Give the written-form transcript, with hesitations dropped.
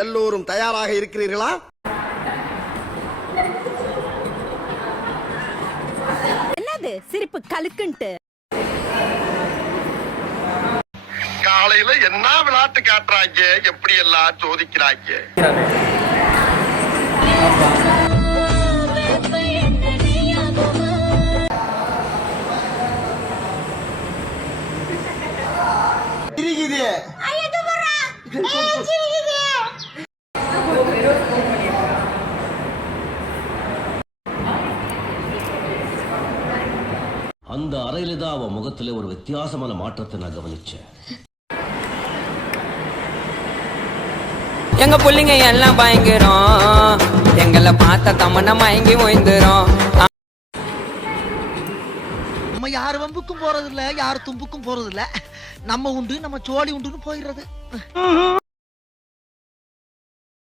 எல்லோரும் தயாராக இருக்கிறீர்களா? என்னது சிரிப்பு கலுக்குன்ட்டு? காலையில என்ன விளையாட்டு காட்டுறாங்க, எப்படி எல்லாம் சோதிக்கிறாங்க. அந்த அறையில தான் அவன் முகத்துல ஒரு வித்தியாசமான மாற்றத்தை நான் கவனிச்சேன். எங்க புள்ளிங்க எல்லாம் பயங்கரம், எங்களை பார்த்த தமன மயங்கி ஓய்ந்துரும். நம்ம யார் வம்புக்கும் போறது இல்ல, யார் தும்புக்கும் போறது இல்ல. நம்ம உண்டு நம்ம சோழி உண்டுன்னு போயிடுறது.